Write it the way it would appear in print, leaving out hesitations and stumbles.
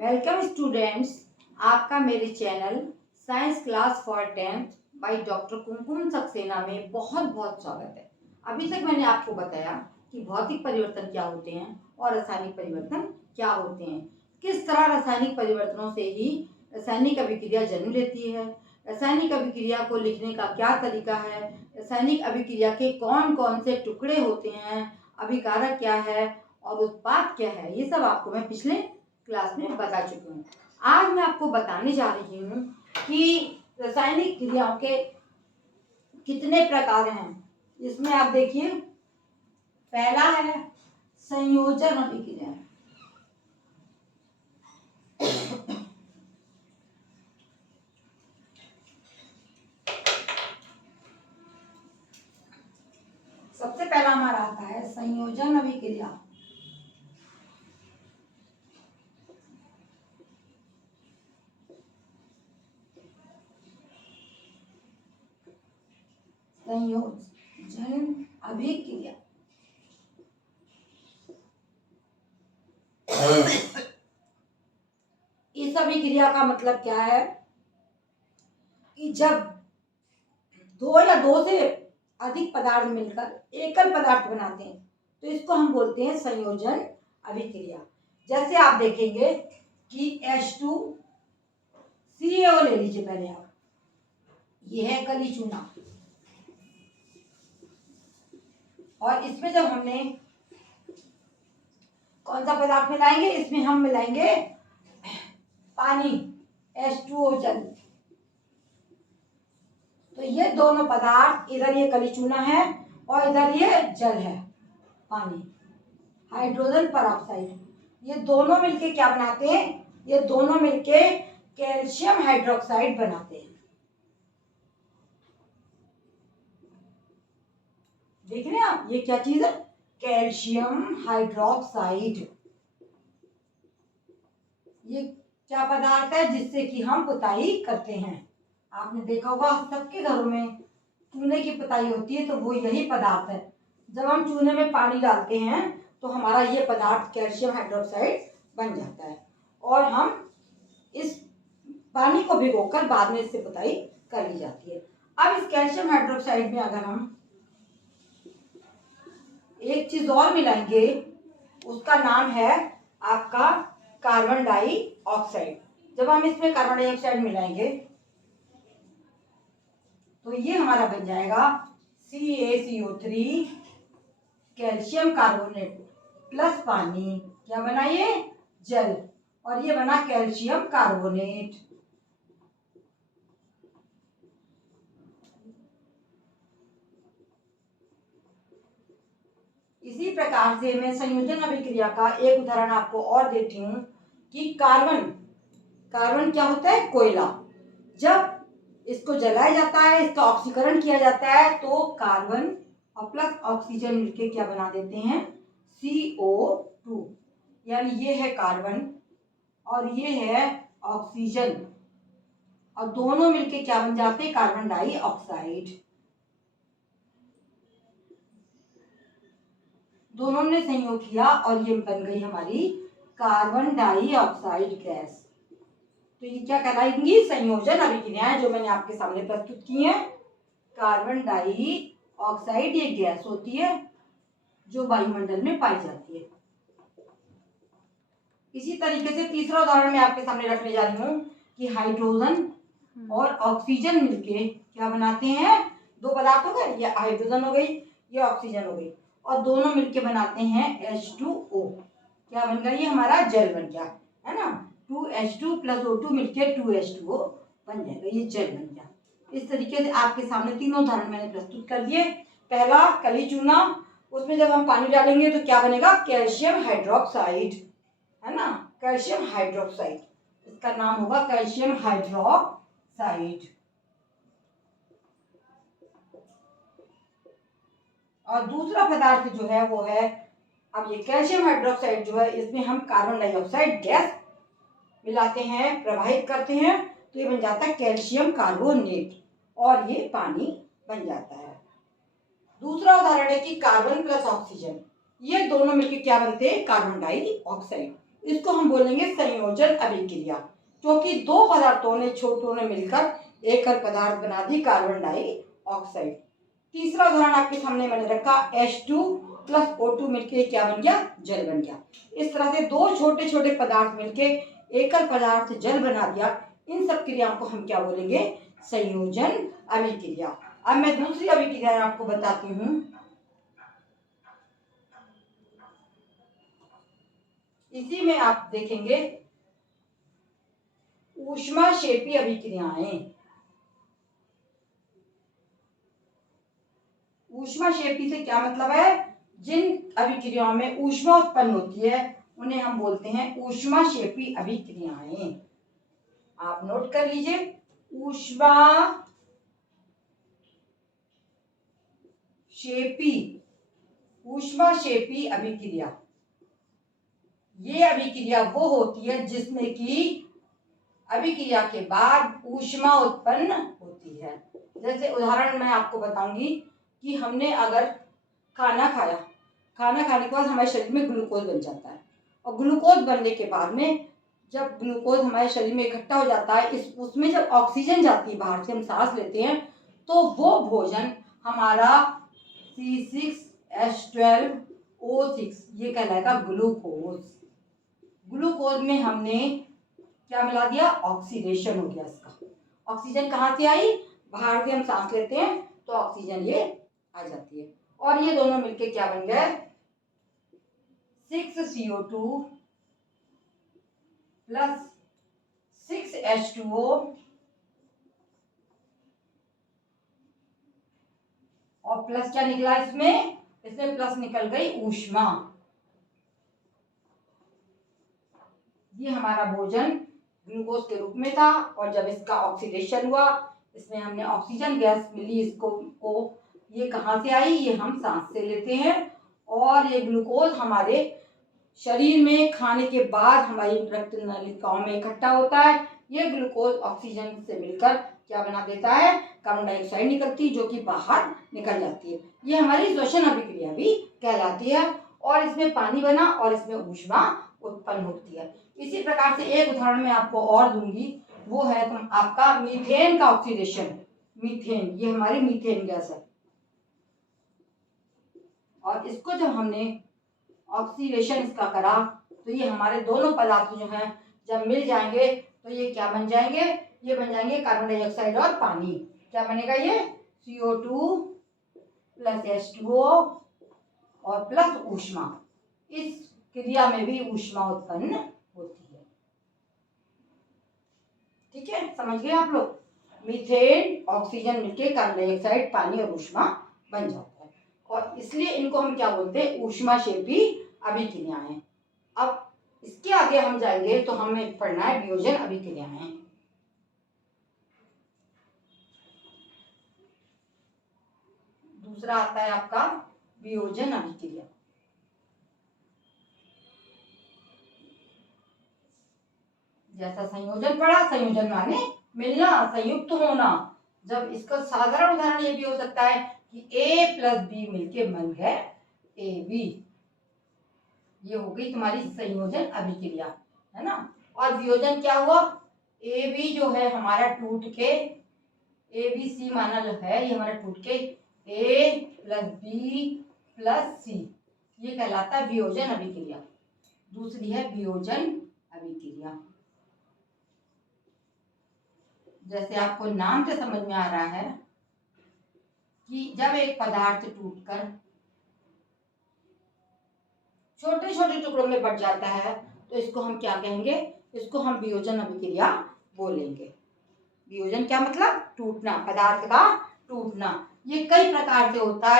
Welcome students, आपका मेरे channel science class for 10th by doctor Kumkum Saxena में बहुत बहुत स्वागत है। अभी तक मैंने आपको बताया कि भौतिक परिवर्तन क्या होते हैं और रासायनिक परिवर्तन क्या होते हैं, किस तरह रासायनिक परिवर्तनों से ही रासायनिक अभिक्रिया जन्म लेती है, रासायनिक अभिक्रिया को लिखने का क्या तरीका है, रासायनिक अभिक्रिया के कौन कौन से टुकड़े होते हैं, अभिकारक क्या है और उत्पाद क्या है, ये सब आपको मैं पिछले क्लास में बता चुकी हूँ। आज मैं आपको बताने जा रही हूँ कि रासायनिक क्रियाओं के कितने प्रकार हैं। इसमें आप देखिए, पहला है संयोजन अभिक्रिया। सबसे पहला हमारा आता है संयोजन अभिक्रिया। संयोजन अभिक्रिया इस अभिक्रिया का मतलब क्या है कि जब दो या दो से अधिक पदार्थ मिलकर एकल पदार्थ बनाते हैं तो इसको हम बोलते हैं संयोजन अभिक्रिया। जैसे आप देखेंगे कि H2CaO ले लीजिए पहले आप, ये है कली चूना, और इसमें जब हमने कौन सा पदार्थ मिलाएंगे, इसमें हम मिलाएंगे पानी, H2O जल। तो ये दोनों पदार्थ, इधर ये कली चूना है और इधर ये जल है, पानी, हाइड्रोजन परऑक्साइड। ये दोनों मिलके क्या बनाते हैं, ये दोनों मिलके कैल्शियम हाइड्रोक्साइड बनाते हैं। देख रहे हैं आप, ये क्या चीज है, कैल्शियम हाइड्रोक्साइड। ये क्या पदार्थ है जिससे कि हम पुताई करते हैं। आपने देखा होगा सबके घरों में चूने की पुताई होती है, तो वो यही पदार्थ है। जब हम चूने में पानी डालते हैं तो हमारा ये पदार्थ कैल्शियम हाइड्रोक्साइड बन जाता है, और हम इस पानी को भिगोकर बाद में इससे पुताई कर ली जाती है। अब इस कैल्शियम हाइड्रोक्साइड में अगर हम एक चीज और मिलाएंगे, उसका नाम है आपका कार्बन डाइऑक्साइड। जब हम इसमें कार्बन डाइऑक्साइड मिलाएंगे तो ये हमारा बन जाएगा CaCO3 कैल्शियम कार्बोनेट प्लस पानी, क्या बना ये, जल, और ये बना कैल्शियम कार्बोनेट। इसी प्रकार से मैं संयोजन अभिक्रिया का एक उदाहरण आपको और देती हूँ कि कार्बन क्या होता है, कोयला। जब इसको जलाया जाता है, इसका ऑक्सीकरण किया जाता है, तो कार्बन और प्लस ऑक्सीजन मिलके क्या बना देते हैं, CO2। यानी ये है कार्बन और ये है ऑक्सीजन, और दोनों मिलके क्या बन जाते हैं, कार्बन डाइऑक्साइड। दोनों ने संयोग किया और ये बन गई हमारी कार्बन डाइऑक्साइड गैस। तो ये क्या कहलाएंगी, संयोजन अभिक्रियाएं, जो मैंने आपके सामने प्रस्तुत की हैं। कार्बन डाइऑक्साइड ये गैस होती है जो वायुमंडल में पाई जाती है। इसी तरीके से तीसरा उदाहरण मैं आपके सामने रखने जा रही हूँ कि हाइड्रोजन और ऑक्सीजन मिलके क्या बनाते हैं, दो पदार्थ हो गए, ये हाइड्रोजन हो गई, ये ऑक्सीजन हो गई, और दोनों मिलके बनाते हैं H2O। क्या बन गया, ये हमारा जल बन गया, है ना। 2H2 + O2 मिलके 2H2O बन जाएगा, ये जल बन गया। इस तरीके से आपके सामने तीनों उदाहरण मैंने प्रस्तुत कर दिए। पहला कली चूना, उसमें जब हम पानी डालेंगे तो क्या बनेगा, कैल्शियम हाइड्रोक्साइड, है ना, कैल्शियम हाइड्रोक्साइड, इसका नाम होगा कैल्शियम हाइड्रोक्साइड। और दूसरा पदार्थ जो है वो है, अब ये कैल्शियम हाइड्रोक्साइड जो है, इसमें हम कार्बन डाइऑक्साइड गैस मिलाते हैं, प्रवाहित करते हैं, तो ये बन जाता है कैल्शियम कार्बोनेट, और ये पानी बन जाता है। दूसरा उदाहरण है कि कार्बन प्लस ऑक्सीजन, ये दोनों मिलकर क्या बनते हैं, कार्बन डाइऑक्साइड। इसको हम बोलेंगे संयोजन अभिक्रिया, क्योंकि दो पदार्थों ने छोटों ने मिलकर एकल पदार्थ बना दी कार्बन डाइऑक्साइड। तीसरा उदाहरण आपके सामने मैंने रखा H2 प्लस O2 मिलके क्या बन गया, जल बन गया। इस तरह से दो छोटे छोटे पदार्थ मिलके एकल पदार्थ जल बना दिया। इन सब क्रियाओं को हम क्या बोलेंगे, संयोजन अभिक्रिया। अब मैं दूसरी अभिक्रिया आपको बताती हूँ। इसी में आप देखेंगे ऊष्माक्षेपी अभिक्रियाएं। ऊष्माक्षेपी से क्या मतलब है, जिन अभिक्रियाओं में ऊष्मा उत्पन्न होती है उन्हें हम बोलते हैं ऊष्माक्षेपी अभिक्रियाएं। आप नोट कर लीजिए, ऊष्माक्षेपी अभिक्रिया। ये अभिक्रिया वो होती है जिसमें कि अभिक्रिया के बाद ऊष्मा उत्पन्न होती है। जैसे उदाहरण मैं आपको बताऊंगी कि हमने अगर खाना खाया, खाना खाने के बाद हमारे शरीर में ग्लूकोज बन जाता है, और ग्लूकोज बनने के बाद में जब ग्लूकोज हमारे शरीर में इकट्ठा हो जाता है, इस उसमें जब ऑक्सीजन जाती है बाहर से, हम सांस लेते हैं, तो वो भोजन हमारा C6H12O6 ये कहलाएगा ग्लूकोज। ग्लूकोज में हमने क्या मिला दिया, ऑक्सीडेशन हो गया इसका। ऑक्सीजन कहाँ से आई, बाहर से हम सांस लेते हैं तो ऑक्सीजन ये आ जाती है, और ये दोनों मिलके क्या बन गए, 6CO2 प्लस 6H2O और प्लस क्या निकला इसमें प्लस निकल गई ऊष्मा। ये हमारा भोजन ग्लूकोज के रूप में था, और जब इसका ऑक्सीडेशन हुआ, इसमें हमने ऑक्सीजन गैस मिली इसको ये कहाँ से आई, ये हम सांस से लेते हैं, और ये ग्लूकोज हमारे शरीर में खाने के बाद हमारी रक्त नलिकाओं में इकट्ठा होता है। ये ग्लूकोज ऑक्सीजन से मिलकर क्या बना देता है, कार्बन डाइऑक्साइड निकलती है, जो कि बाहर निकल जाती है। ये हमारी श्वसन अभिक्रिया भी कहलाती है, और इसमें पानी बना और इसमें ऊष्मा उत्पन्न होती है। इसी प्रकार से एक उदाहरण मैं आपको और दूंगी, वो है आपका मीथेन का ऑक्सीडेशन। मीथेन, ये हमारी मीथेन गैस है, और इसको जब हमने ऑक्सीडेशन इसका करा, तो ये हमारे दोनों पदार्थ जो हैं जब मिल जाएंगे तो ये क्या बन जाएंगे, ये बन जाएंगे कार्बन डाइऑक्साइड और पानी। क्या बनेगा, ये CO2 प्लस H2O और प्लस ऊष्मा। इस क्रिया में भी ऊष्मा उत्पन्न होती है। ठीक है, समझ गए आप लोग। मीथेन ऑक्सीजन मिलके कार्बन डाइऑक्साइड, पानी और ऊष्मा बन जाता है, और इसलिए इनको हम क्या बोलते हैं, ऊष्माक्षेपी अभिक्रियाएं। अब इसके आगे हम जाएंगे तो हमें पढ़ना है वियोजन अभिक्रियाएं। दूसरा आता है आपका वियोजन अभिक्रिया। जैसा संयोजन पढ़ा, संयोजन माने मिलना, संयुक्त होना। जब इसका साधारण उदाहरण ये भी हो सकता है कि A प्लस B मिलके बन गए AB। ये हो गई तुम्हारी संयोजन अभिक्रिया, है ना। और वियोजन क्या हुआ, AB जो है हमारा टूट के, ABC माना जो है ये हमारा टूट के A plus B plus C, ये कहलाता है वियोजन अभिक्रिया। दूसरी है वियोजन अभिक्रिया। जैसे आपको नाम से समझ में आ रहा है कि जब एक पदार्थ टूटकर छोटे छोटे टुकड़ों में बट जाता है, तो इसको हम क्या कहेंगे, इसको हम वियोजन अभिक्रिया बोलेंगे। वियोजन क्या मतलब, टूटना, पदार्थ का टूटना। ये कई प्रकार से होता है।